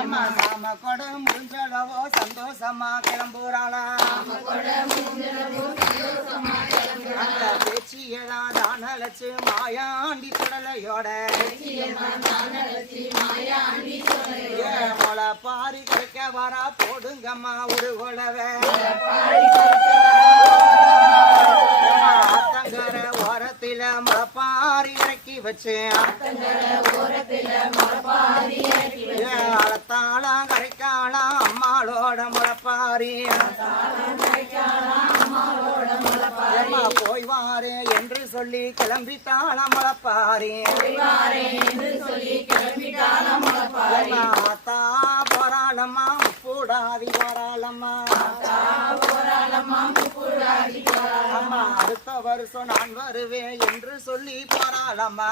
அம்மா சாம கொட முடிஞ்சளவோ சந்தோஷமா கிளம்புறாளா அந்த பேச்சியதான் தானலச்சு மாயாண்டி சுடலையோட மொளை பாரி கிடைக்க வரா போடுங்கம்மா ஒரு கொலவை ஆத்தங்கர ஓரத்தில முளப்பாரி இறக்கி வச்சேன் அழத்தாளாம் கரைக்காளாம் அம்மாளோட முளப்பாரி போய் வாரே என்று சொல்லி கிளம்பிட்டாளாம் முளப்பாரி ஆத்தா போராளம்மா முப்பூடாதி போராளம்மா அம்மா அடுத்த வருஷம் நான் வருவேன் என்று சொல்லி போராளம்மா